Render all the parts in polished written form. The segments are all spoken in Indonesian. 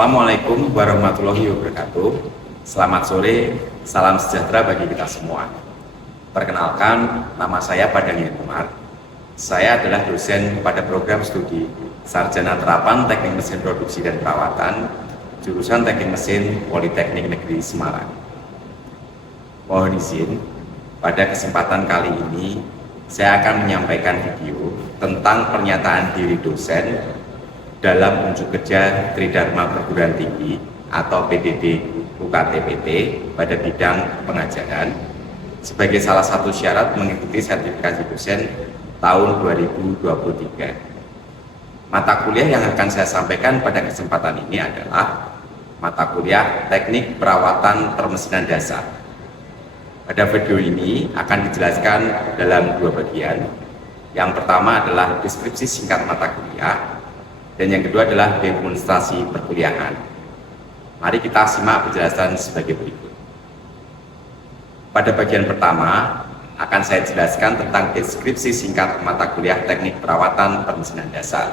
Assalamualaikum warahmatullahi wabarakatuh. Selamat sore, salam sejahtera bagi kita semua. Perkenalkan, nama saya Padang Umar. Saya adalah dosen pada program studi Sarjana Terapan Teknik Mesin Produksi dan Perawatan, jurusan Teknik Mesin Politeknik Negeri Semarang. Mohon izin, pada kesempatan kali ini saya akan menyampaikan video tentang pernyataan diri dosen dalam unjuk kerja Tridharma Perguruan Tinggi atau PDD UKT-PT pada bidang pengajaran sebagai salah satu syarat mengikuti sertifikasi dosen tahun 2023. Mata kuliah yang akan saya sampaikan pada kesempatan ini adalah mata kuliah Teknik Perawatan Permesinan Dasar. Pada video ini akan dijelaskan dalam dua bagian. Yang pertama adalah deskripsi singkat mata kuliah, dan yang kedua adalah demonstrasi perkuliahan. Mari kita simak penjelasan sebagai berikut. Pada bagian pertama, akan saya jelaskan tentang deskripsi singkat mata kuliah Teknik Perawatan Permesinan Dasar.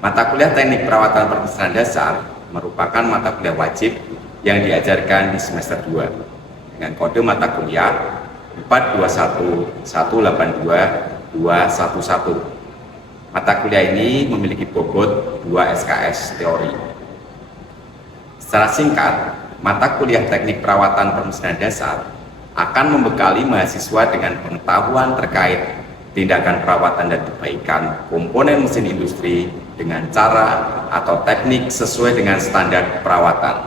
Mata kuliah Teknik Perawatan Permesinan Dasar merupakan mata kuliah wajib yang diajarkan di semester 2 dengan kode mata kuliah 421182211. Mata kuliah ini memiliki bobot 2 SKS teori. Secara singkat, mata kuliah Teknik Perawatan Permesinan Dasar akan membekali mahasiswa dengan pengetahuan terkait tindakan perawatan dan perbaikan komponen mesin industri dengan cara atau teknik sesuai dengan standar perawatan.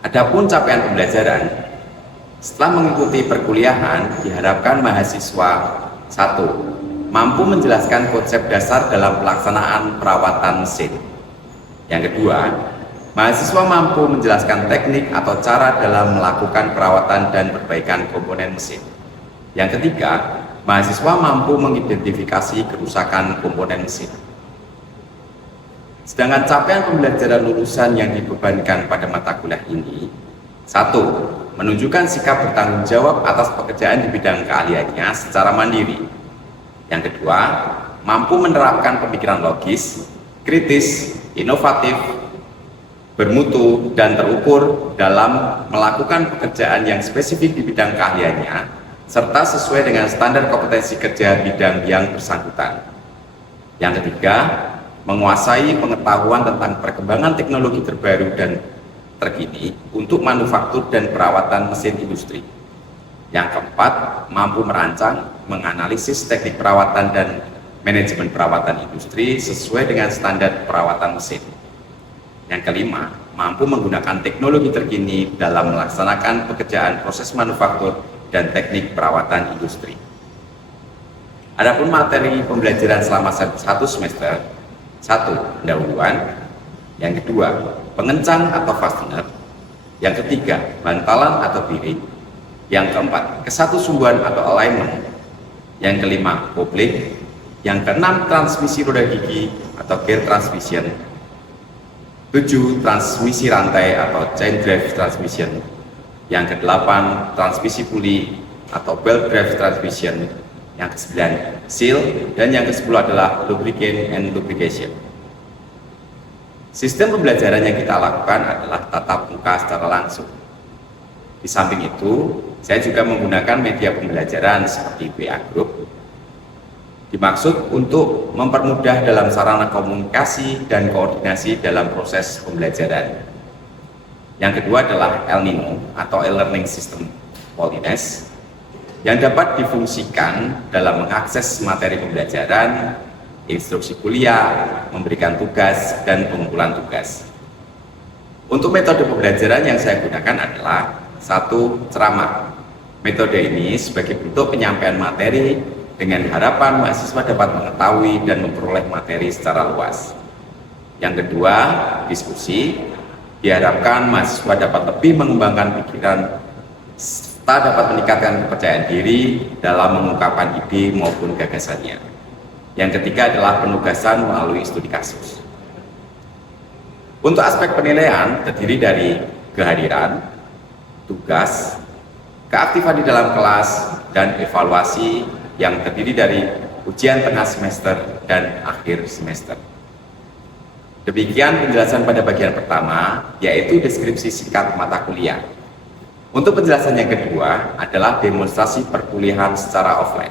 Adapun capaian pembelajaran, setelah mengikuti perkuliahan diharapkan mahasiswa 1. Mampu menjelaskan konsep dasar dalam pelaksanaan perawatan mesin. Yang kedua, mahasiswa mampu menjelaskan teknik atau cara dalam melakukan perawatan dan perbaikan komponen mesin. Yang ketiga, mahasiswa mampu mengidentifikasi kerusakan komponen mesin. Sedangkan capaian pembelajaran lulusan yang dibebankan pada mata kuliah ini, 1. Menunjukkan sikap bertanggung jawab atas pekerjaan di bidang keahliannya secara mandiri. Yang kedua, mampu menerapkan pemikiran logis, kritis, inovatif, bermutu, dan terukur dalam melakukan pekerjaan yang spesifik di bidang keahliannya, serta sesuai dengan standar kompetensi kerja bidang yang bersangkutan. Yang ketiga, menguasai pengetahuan tentang perkembangan teknologi terbaru dan terkini untuk manufaktur dan perawatan mesin industri. Yang keempat, mampu merancang, menganalisis teknik perawatan dan manajemen perawatan industri sesuai dengan standar perawatan mesin. Yang kelima, mampu menggunakan teknologi terkini dalam melaksanakan pekerjaan proses manufaktur dan teknik perawatan industri. Adapun materi pembelajaran selama satu semester, 1. Pendahuluan. Yang kedua, pengencang atau fastener. Yang ketiga, bantalan atau piring. Yang keempat, kesatusumbuhan atau alignment. Yang kelima, kopling. Yang keenam, transmisi roda gigi atau gear transmission. 7. Transmisi rantai atau chain drive transmission. Yang kedelapan, transmisi puli atau belt drive transmission. Yang kesembilan, seal. Dan yang kesepuluh adalah lubricant and lubrication. Sistem pembelajaran yang kita lakukan adalah tatap muka secara langsung. Di samping itu, saya juga menggunakan media pembelajaran seperti WA Group, dimaksud untuk mempermudah dalam sarana komunikasi dan koordinasi dalam proses pembelajaran. Yang kedua adalah El Nino atau e-learning system Polines, yang dapat difungsikan dalam mengakses materi pembelajaran, instruksi kuliah, memberikan tugas, dan pengumpulan tugas. Untuk metode pembelajaran yang saya gunakan adalah 1. Ceramah. Metode ini sebagai bentuk penyampaian materi dengan harapan mahasiswa dapat mengetahui dan memperoleh materi secara luas. Yang kedua, diskusi. Diharapkan mahasiswa dapat lebih mengembangkan pikiran serta dapat meningkatkan kepercayaan diri dalam mengungkapkan ide maupun gagasannya. Yang ketiga adalah penugasan melalui studi kasus. Untuk aspek penilaian terdiri dari kehadiran, tugas, keaktifan di dalam kelas, dan evaluasi yang terdiri dari ujian tengah semester dan akhir semester. Demikian penjelasan pada bagian pertama, yaitu deskripsi singkat mata kuliah. Untuk penjelasan yang kedua adalah demonstrasi perkuliahan secara offline.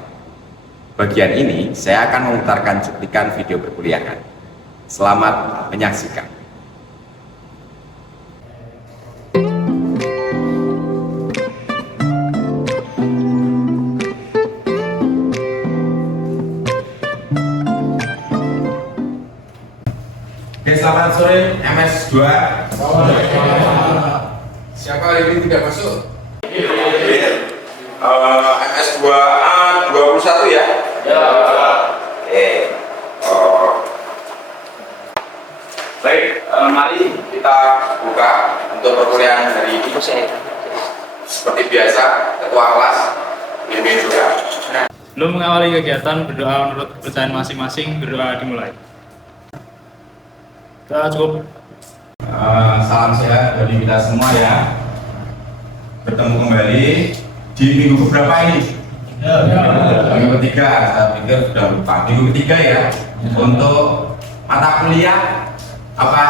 Bagian ini saya akan memutarkan cuplikan video perkuliahan. Selamat menyaksikan. Oke, selamat sore MS2. Siapa hari ini tidak masuk? MS2A 21 ya? Ya. Oke. Baik, mari kita buka untuk perkuliahan hari ini. Seperti biasa, ketua kelas pimpin doa. Belum mengawali kegiatan, berdoa menurut kepercayaan masing-masing, berdoa dimulai. Doa cukup. Salam sehat bagi kita semua ya. Bertemu kembali di minggu keberapa ini? Minggu ketiga, saya pikir sudah lupa. Minggu ketiga ya. Untuk mata kuliah apa?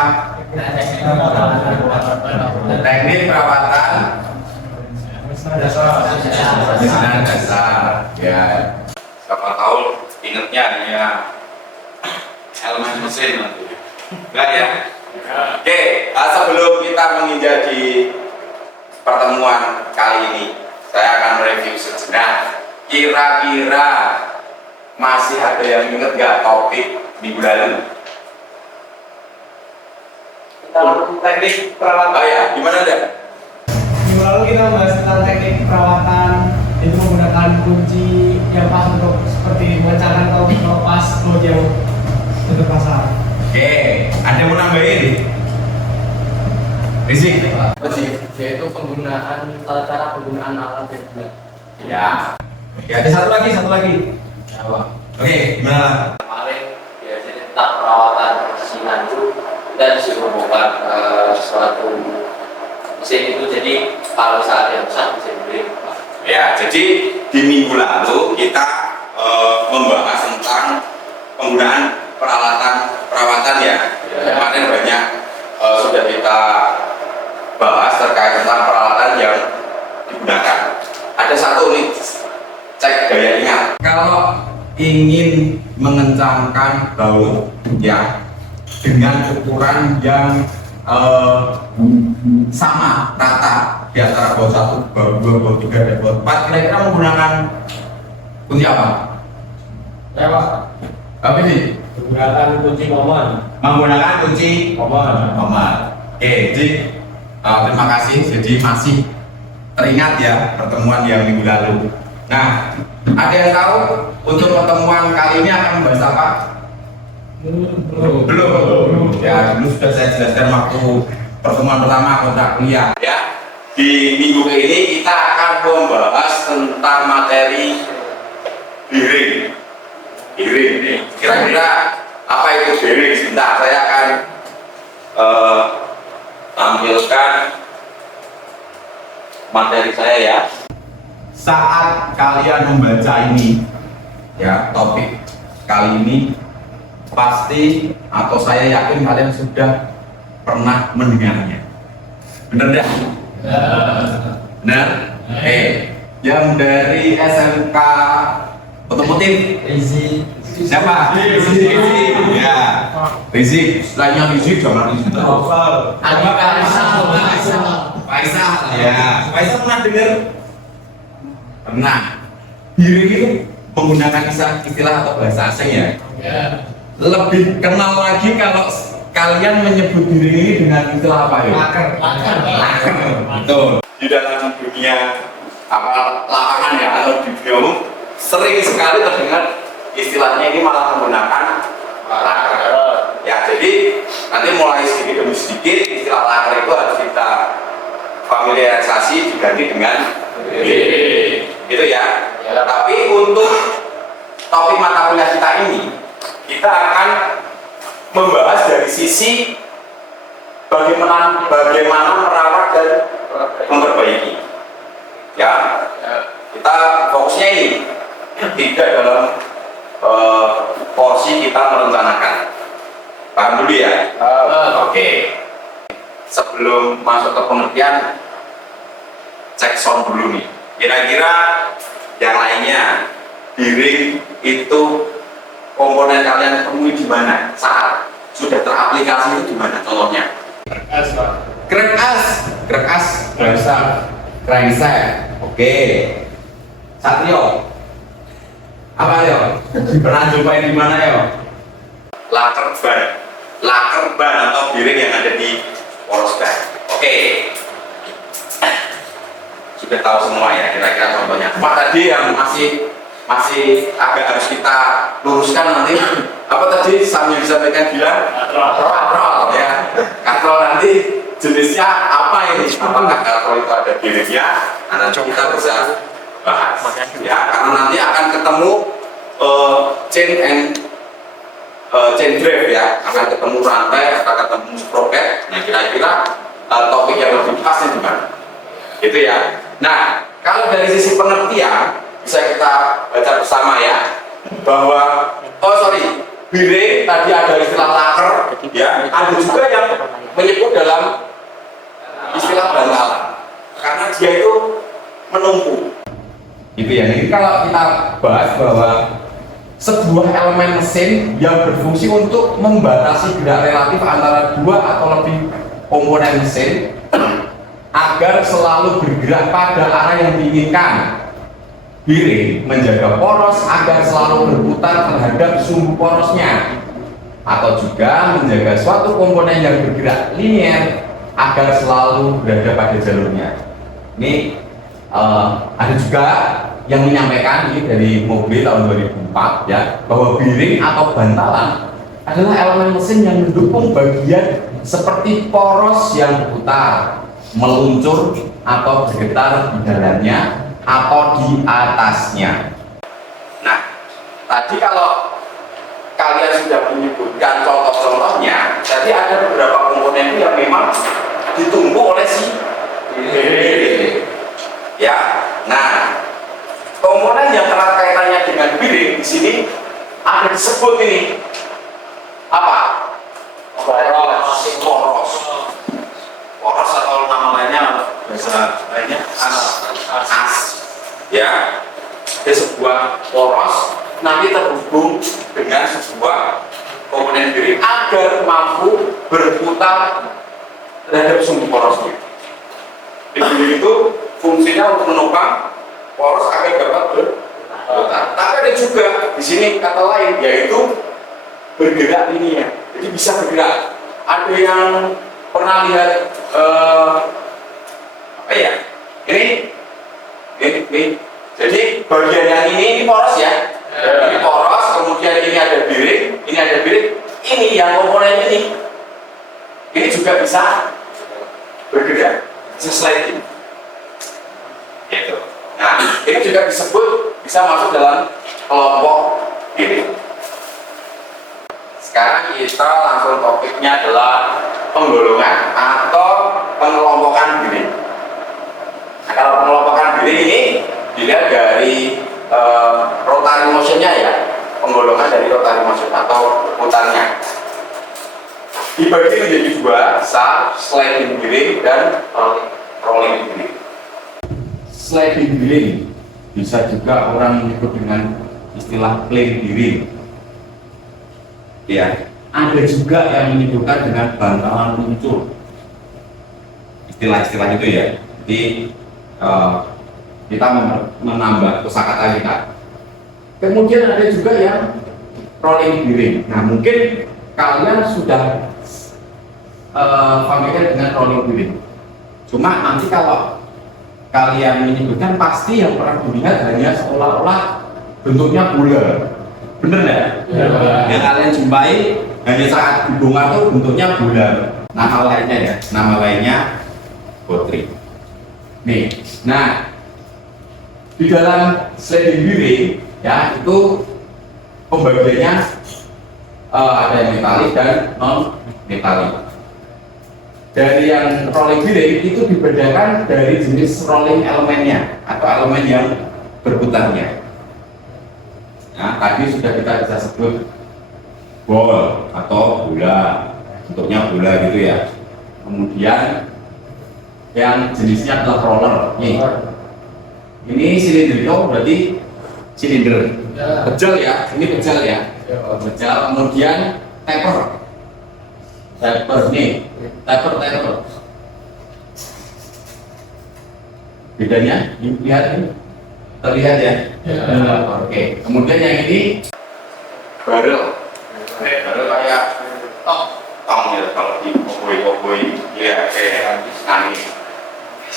Teknik perawatan Desain dasar. Ya. Siapa tahu ingetnya ya elemen mesin nanti. Enggak ya? Oke, sebelum kita menginjak di pertemuan kali ini, saya akan mereview sejenak. Kira-kira masih ada yang ingat nggak topik minggu lalu? Teknik perawatan. Oh ya, gimana deh? Minggu lalu kita membahas tentang teknik perawatan, itu menggunakan kunci yang pas untuk seperti memecahkan atau melepas baut yang terpasang. Oke, ada yang mau nambahin? Rizik. Yaitu penggunaan tata cara penggunaan alat yang benar. Ya. Oke, ada satu lagi. Oke, gimana? Kemarin biasanya tentang perawatan mesin itu kita disuruh membuat suatu mesin itu, jadi kalau saat yang rusak bisa dibeli. Ya, jadi di minggu lalu kita membahas tentang penggunaan perawatan ya. Kemarin banyak sudah kita bahas terkait tentang peralatan yang digunakan. Ada satu nih, cek daya ingat. Kalau ingin mengencangkan baut ya dengan ukuran yang sama rata di antara baut 1, baut 2, baut 3, dan baut 4, kira-kira menggunakan kunci apa? Ya Pak, Apa sih? menggunakan kunci common. Menggunakan kunci common. Oke, jadi terima kasih. Jadi masih teringat ya pertemuan yang minggu lalu. Nah, ada yang tahu untuk pertemuan kali ini akan membahas apa? Belum. Ya, dulu sudah saya jelaskan waktu pertemuan pertama kontrak kuliah. Ya, di minggu ini kita akan membahas tentang materi bearing. Kira-kira apa itu bearing? Sebentar, saya akan tampilkan materi saya ya. Saat kalian membaca ini, ya topik kali ini pasti atau saya yakin kalian sudah pernah mendengarnya. Bener dah? Benar? Yang dari SMK Otomotif siapa? Rizik. Ya, Rizik. Istilahnya Rizik, jangan Rizik. Faisal. Ya, Faisal pernah dengar? Pernah. Bearing itu menggunakan istilah atau bahasa asing ya. Lebih kenal lagi kalau kalian menyebut bearing ini dengan istilah apa ya? Laker. Betul. Di dalam dunia lapangan ya atau di dunia umum sering sekali terdengar istilahnya ini malah menggunakan laker. Ya, jadi nanti mulai sedikit demi sedikit istilah laker itu harus kita familiarisasi diganti dengan gitu ya. Tapi untuk topik mata kuliah kita ini kita akan membahas dari sisi bagaimana merawat dan memperbaiki. Ya, kita fokusnya ini tidak dalam porsi kita merencanakan. Paham dulu ya? Oke. Sebelum masuk ke pengertian, cek sound dulu nih. Kira-kira yang lainnya, bearing itu komponen kalian temui di mana saat sudah teraplikasi itu di mana? Contohnya? Crank as, crankshaft. Oke. Satrio, apa yo? Pernah jumpain di mana yo? Laker ban atau bearing yang ada di poros ban. Oke. Sudah tahu semua ya kira-kira contohnya. Apa tadi yang masih agak harus kita luruskan nanti? Apa tadi Sam yang disampaikan bilang? Katrol ya. Katrol nanti jenisnya apa ini? Apakah katrol itu ada bearingnya? Nah, kita bisa bahas ya, karena nanti akan ketemu chain drive ya, akan ketemu rantai, akan ketemu sprocket. Nah, kira-kira topik yang lebih pasnya di mana? Gitu ya. Nah, kalau dari sisi pengertian bisa kita baca bersama ya, bahwa bearing tadi ada istilah laker ya, ada juga yang menyebut dalam istilah bantalan karena dia itu menumpu. Itu ya. Jadi kalau kita bahas bahwa sebuah elemen mesin yang berfungsi untuk membatasi gerak relatif antara dua atau lebih komponen mesin agar selalu bergerak pada arah yang diinginkan. Bearing menjaga poros agar selalu berputar terhadap sumbu porosnya, atau juga menjaga suatu komponen yang bergerak linier agar selalu berada pada jalurnya. Ini ada juga yang menyampaikan ini dari mobil tahun 2004 ya, bahwa bearing atau bantalan adalah elemen mesin yang mendukung bagian seperti poros yang berputar, meluncur atau bergetar di dalamnya atau di atasnya. Nah, tadi kalau kalian sudah menyebutkan contoh-contohnya, jadi ada beberapa komponen yang memang ditumpu oleh si bearing. Ya, nah komponen yang erat kaitannya dengan bearing di sini ada disebut ini apa? Poros atau nama lainnya bahasa lainnya as. Ya, ada sebuah poros nanti terhubung dengan sebuah komponen bearing agar mampu berputar terhadap sumbu porosnya. Bearing itu fungsinya untuk menopang poros agar dapat berputar. Tapi ada juga di sini kata lain, yaitu bergerak linier. Jadi bisa bergerak. Ada yang pernah lihat apa ya? Ini. Jadi bagian yang ini poros ya. Ini poros, kemudian ini ada bearing, ini ada bearing. Ini yang komponen ini juga bisa bergerak, bisa sliding. Gitu. Nah, ini juga disebut bisa masuk dalam kelompok bearing. Sekarang kita langsung topiknya adalah penggolongan atau pengelompokan bearing. Nah, kalau pengelompokan bearing ini dilihat dari rotary motionnya ya, penggolongan dari rotary motion atau putarnya. Dibagi menjadi dua, sliding bearing dan rolling bearing. Sliding bearing bisa juga orang menyebut dengan istilah plain bearing. Ya, ada juga yang menyebutkan dengan bantalan luncur. Istilah-istilah itu ya. Jadi kita menambah kosakata kita. Kemudian ada juga yang rolling bearing. Nah, mungkin kalian sudah familiar dengan rolling bearing. Cuma nanti kalau kalian menyebutkan pasti yang pernah dilihat hanya seolah-olah bentuknya bulat, bener nggak? Ya. Yang kalian jumpai hanya saat dibongkar tuh bentuknya bulat. Nama lainnya ya, nama lainnya botring. Nih, nah di dalam sliding bearing ya itu pembagiannya ada yang metalik dan non metalik. Dari yang rolling bearing itu dibedakan dari jenis rolling elemennya atau elemen yang berputarnya. Nah, tadi sudah kita bisa sebut ball atau bola, bentuknya bola gitu ya. Kemudian yang jenisnya adalah roller. Nih. Ini silindrikal berarti silinder. Pejal ya, ini pejal ya. Pejal, kemudian taper. Taper nih, taper. Bedanya, lihat ini, terlihat ya. Oke. Kemudian yang ini barrel. Barrel kayak tong ya kalau di koboi ya kayak ini.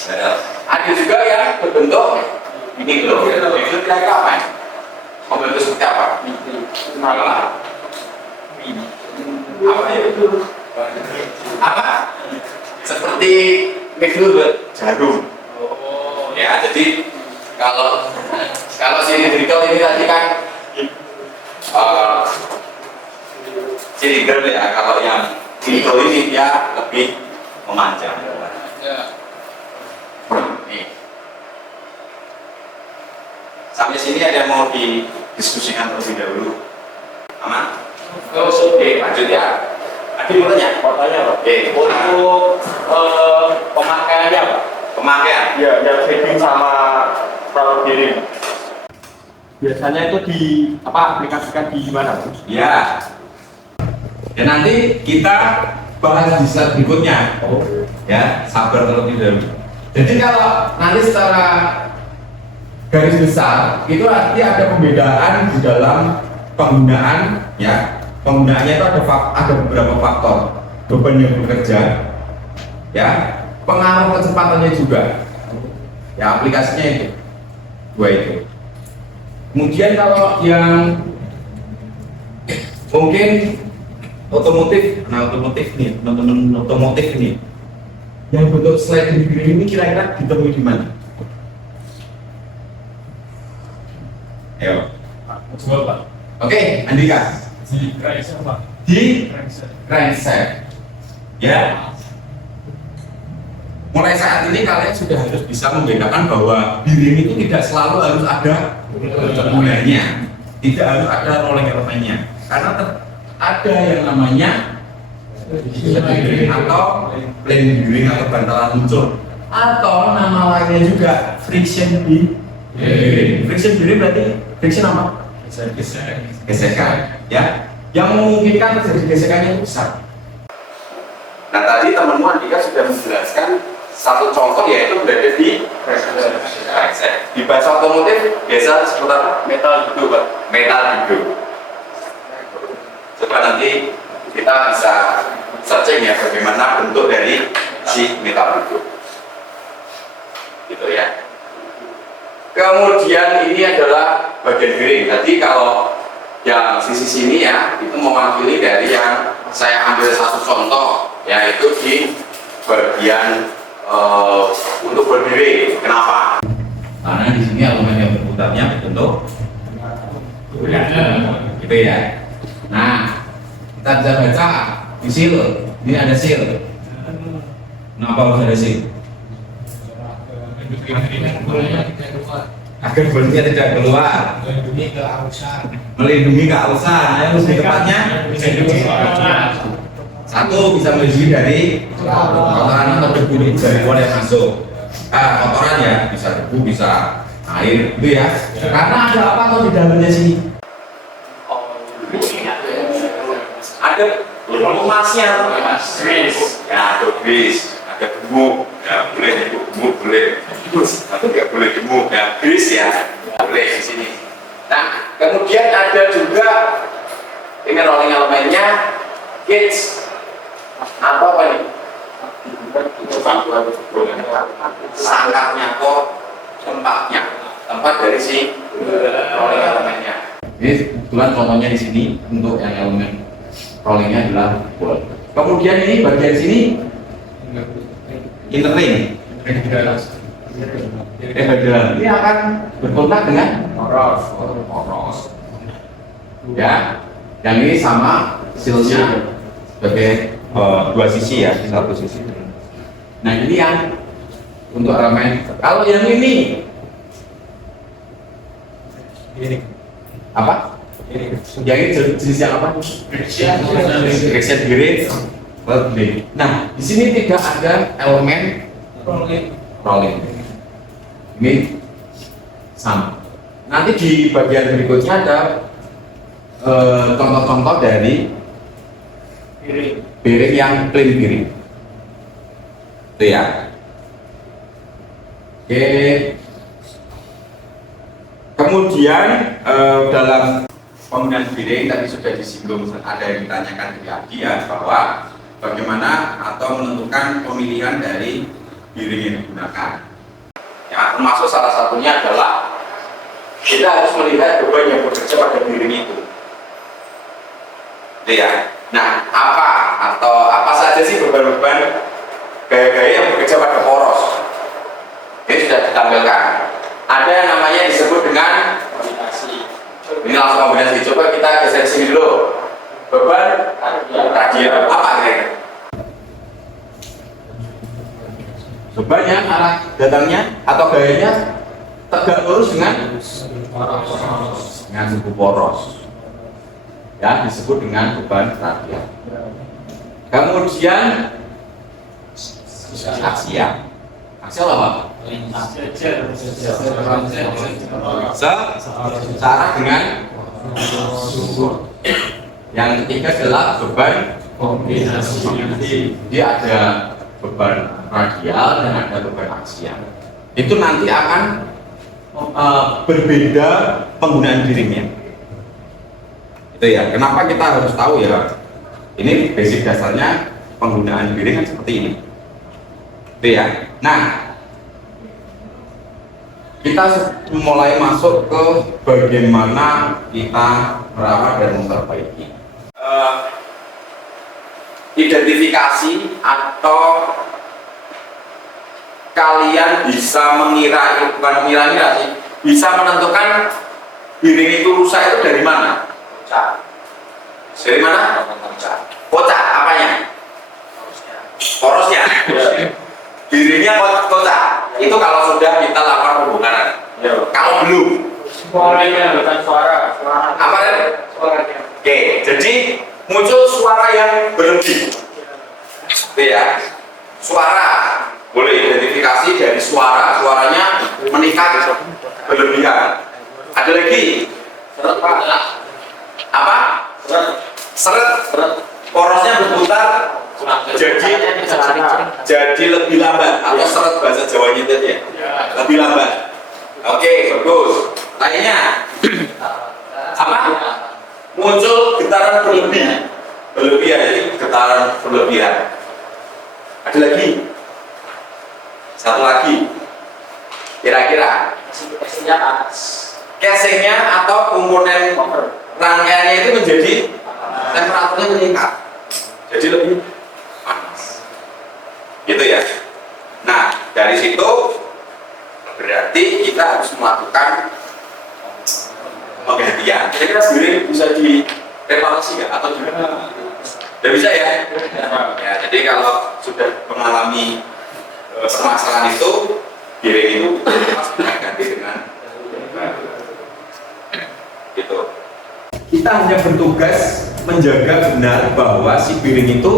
Barrel. Ada juga yang berbentuk ini loh. Itu kira-kira apa? Membentuk seperti apa? Malah. Apa itu? Apa? Seperti mikrol jarum. Ya, jadi kalau silindrikal ini tadi kan silinder ya, kalau yang mikro ini dia lebih memanjang. Nih. Sampai sini ada yang mau didiskusikan terlebih dahulu? Aman? Oke, lanjut ya. Adi mau tanya? Oke. Untuk pemakaiannya Pak? Pemakaian. Ya, yang setting sama roller bearing. Biasanya itu aplikasikan di mana? Ya. Dan nanti kita bahas di slide berikutnya. Ya, sabar terlebih dahulu. Jadi kalau nanti secara garis besar itu arti ada pembedaan di dalam penggunaan ya. Penggunaannya itu ada beberapa faktor. Beban yang bekerja, ya, pengaruh kecepatannya juga, ya aplikasinya itu, dua itu. Kemudian kalau yang mungkin otomotif, nah otomotif nih, teman-teman otomotif ini, yang bentuk slide ini kira-kira ditemui di mana? Ayo. Oke, Andika. Di crankshaft Pak. Di crankshaft. Ya. Mulai saat ini kalian sudah harus bisa membedakan bahwa bearing itu tidak selalu harus ada gunanya, tidak harus ada rolling elemennya, karena ada yang namanya bearing atau plain bearing atau bantalan luncur, atau nama lainnya juga friction bearing. Friction bearing berarti friction apa? Gesekan, ya, yang memungkinkan terjadi gesekannya itu besar. Nah tadi teman-teman Andika sudah menjelaskan satu contoh yaitu berada di crankshaft. Di bahasa otomotif biasa disebut apa? Metal hidup, Pak. Metal hidup. Coba nanti kita bisa searching ya bagaimana bentuk dari si metal hidup. Gitu ya. Kemudian ini adalah bagian bearing. Tadi kalau yang sisi sini ya itu mewakili dari yang saya ambil satu contoh yaitu di bagian untuk berdiri. Kenapa? Karena di sini elemen yang berputarnya berbentuk bulat, gitu ya. Nah, kita bisa baca di seal. Ini ada seal. Kenapa harus ada seal? Agar bolanya tidak keluar, melindungi keausan. Ayo lebih tepatnya satu bisa melindungi dari kotoran atau debu dari luar yang masuk. Kotoran ya bisa debu, bisa air, itu ya. Karena ada apa atau di dalamnya sini? Ada emasnya, ya ada grease, ada gemuk, ya boleh itu gemuk boleh. Tapi nggak boleh gemuk, ya grease ya boleh di sini. Nah kemudian ada juga ini rolling elemennya gauge atau apa nih? Sangkarnya atau tempat dari si rolling elemennya. Ini kebetulan contohnya di sini untuk yang elemen rollingnya adalah ball. Kemudian ini bagian sini inner ring. Ini akan berkontak dengan poros. Ya, yang ini sama silnya sebagai dua sisi ya, satu sisi. Nah ini yang untuk elemen. Kalau yang ini apa? Yang ini jenis yang apa? Friction bearing. Nah, di sini tidak ada elemen rolling. Ini sama. Nanti di bagian berikutnya ada contoh-contoh dari bearing yang plain bearing. Itu ya. Oke. Kemudian dalam penggunaan bearing tadi sudah disinggung, ada yang ditanyakan dari Adi ya, bahwa bagaimana atau menentukan pemilihan dari bearing yang digunakan. Ya, termasuk salah satunya adalah kita harus melihat beban yang bekerja pada bearing itu. Ya. Nah, apa saja sih beban-beban gaya-gaya yang bekerja pada poros? Ini sudah ditampilkan. Ada yang namanya disebut dengan kombinasi. Ini langsung kombinasi. Coba kita geser sini dulu. Beban radial apa kira-kira? Bebannya arah datangnya atau gayanya tegak lurus dengan suku poros. Ya, disebut dengan beban radial. Kemudian aksial. Aksial apa? Searah dengan yang ketiga adalah beban kombinasi. Dia ada beban radial dan ada beban aksial. Itu nanti akan berbeda penggunaan bearingnya. Itu ya. Kenapa kita harus tahu ya? Ini basic dasarnya penggunaan bearing kan seperti ini. Itu ya. Nah, kita mulai masuk ke bagaimana kita merawat dan memperbaiki. Identifikasi atau kalian bisa bukan mengira sih, bisa menentukan bearing itu rusak itu dari mana? Dari mana? Kocak apanya? Porosnya. Bearingnya kocak. Itu kalau sudah kita lakukan pembongkaran. Kalau belum, Suaranya bukan suara. apa kan? Oke, jadi muncul suara yang berlebih. Itu ya. Suara boleh identifikasi dari suaranya meningkat berlebihan. Ada lagi apa? Seret. Porosnya berputar jadi lebih lambat atau seret bahasa Jawanya tadi ya. Lebih lambat. Oke, bagus. Lainnya apa? Muncul getaran berlebihan. Jadi getaran berlebihan. Ada lagi? Satu lagi. Kira-kira casingnya atau komponen rangkaiannya itu menjadi temperaturnya meningkat, jadi lebih panas. Gitu ya. Nah, dari situ berarti kita harus melakukan penggantian. Kira-kira sendiri bisa direparasi nggak atau gimana? Tidak bisa ya? Ya, jadi kalau sudah mengalami permasalahan itu, bearing itu pasti ganti dengan gitu. Kita hanya bertugas menjaga benar bahwa si bearing itu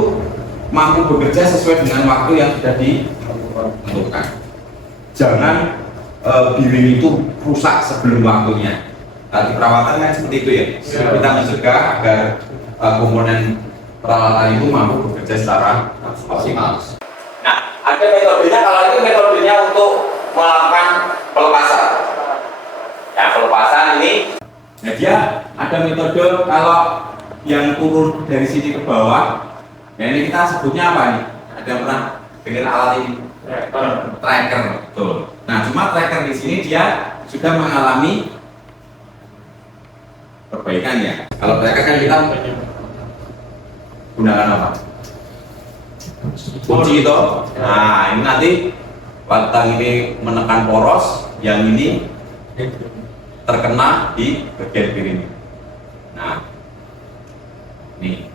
mampu bekerja sesuai dengan waktu yang sudah ditentukan. Jangan bearing itu rusak sebelum waktunya. Tadi perawatan kan seperti itu ya. Kita mencegah agar komponen peralatan itu mampu bekerja secara optimal. Nah, ada metodenya. Kalau itu metodenya untuk melakukan pelepasan. Yang pelepasan ini, nah dia ada metode kalau yang turun dari sini ke bawah. Nah ini kita sebutnya apa nih? Ada yang pernah dengar alat ini? Tracker, betul. Nah cuma tracker di sini dia sudah mengalami perbaikan ya. Kalau tracker kan kita gunakan apa? Kunci itu. Nah ini nanti batang ini menekan poros, yang ini terkena di bagian piring. Nah, ini.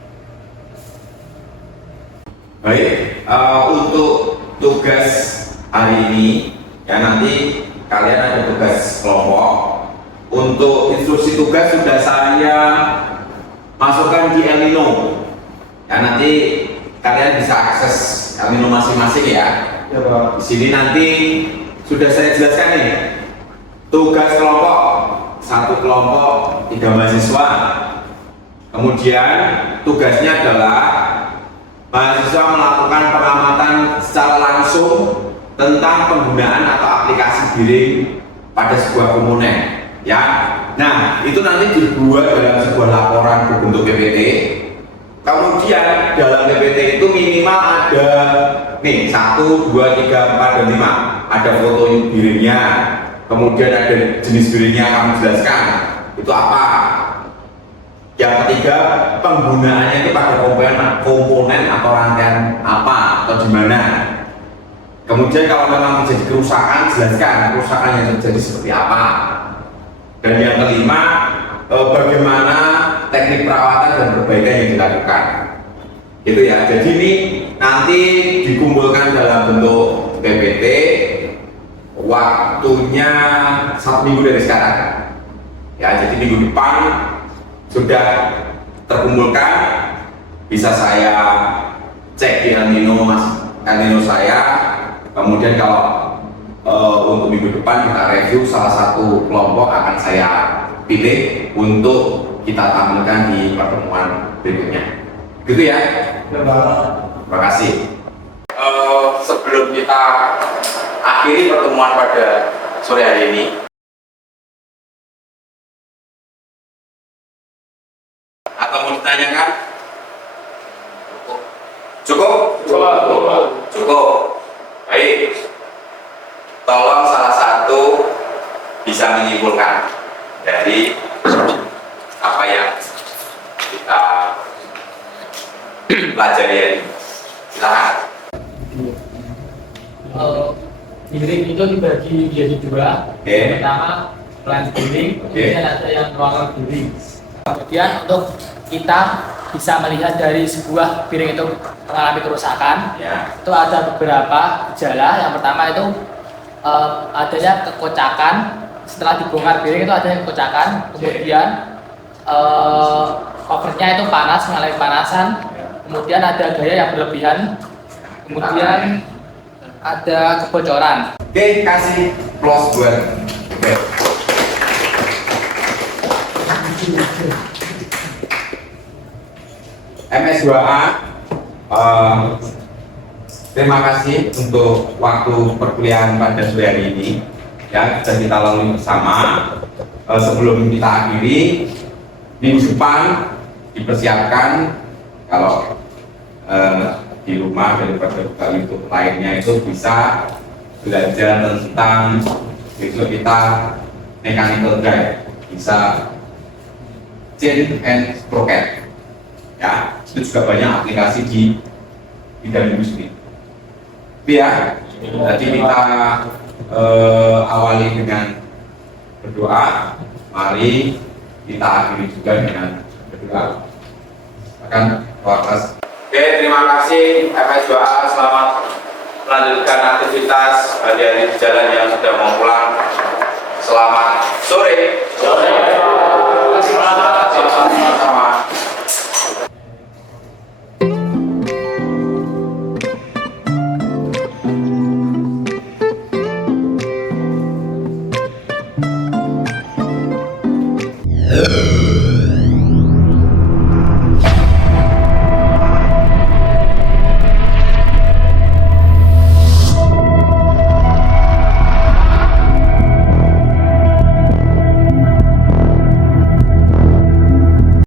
Baik, untuk tugas hari ini ya nanti kalian ada tugas kelompok untuk instruksi tugas sudah saya masukkan di Elnino. Ya, nanti kalian bisa akses Elnino masing-masing ya. Ya Pak. Di sini nanti sudah saya jelaskan nih. Tugas kelompok, satu kelompok 3 mahasiswa. Kemudian tugasnya adalah mahasiswa melakukan pengamatan secara langsung tentang penggunaan atau aplikasi Biring pada sebuah komponen. Ya, nah itu nanti dibuat dalam sebuah laporan berbentuk PPT. Kemudian dalam PPT itu minimal ada nih 1, 2, 3, 4, dan 5. Ada foto Biringnya, kemudian ada jenis Biringnya kamu jelaskan itu apa. Yang ketiga, penggunaannya itu pada komponen atau rangkaian apa atau di mana. Kemudian kalau memang terjadi kerusakan, jelaskan kerusakan yang terjadi seperti apa. Dan yang kelima, bagaimana teknik perawatan dan perbaikan yang dilakukan. Gitu ya. Jadi ini nanti dikumpulkan dalam bentuk PPT. Waktunya 1 minggu dari sekarang. Ya, jadi minggu depan sudah terkumpulkan, bisa saya cek di Elnino saya. Kemudian kalau untuk minggu depan kita review, salah satu kelompok akan saya pilih untuk kita tampilkan di pertemuan berikutnya. Gitu ya. Terima kasih. Sebelum kita akhiri pertemuan pada sore hari ini, atau mau ditanyakan? Cukup? Cukup. Baik. Tolong salah satu bisa menyimpulkan dari apa yang kita pelajari hari ini. Silakan. Biring itu dibagi jadi 2. Oke. Pertama plan biring, kemudian ada yang ruangan biring. Kemudian untuk kita bisa melihat dari sebuah piring itu mengalami kerusakan, Ya. itu ada beberapa gejala. Yang pertama itu adanya kekocakan. Setelah dibongkar piring itu adanya kekocakan. Kemudian covernya itu panas, mengalami panasan. Kemudian ada gaya yang berlebihan. Kemudian ada kebocoran. Oke, kasih plus buat. Oke. MS2A, terima kasih untuk waktu perkuliahan pada sore hari ini yang sudah kita lalui bersama. Sebelum kita akhiri, minggu depan dipersiapkan kalau di rumah daripada buka YouTube lainnya itu bisa belajar tentang besok kita mechanical guide, bisa chain and sprocket. Ya, itu juga banyak aplikasi di bidang industri. Ya, jadi kita awali dengan berdoa. Mari kita akhiri juga dengan berdoa. Akan wakas. Oke, terima kasih MS2A. Selamat melanjutkan aktivitas hari-hari di jalan yang sudah mau pulang. Selamat sore.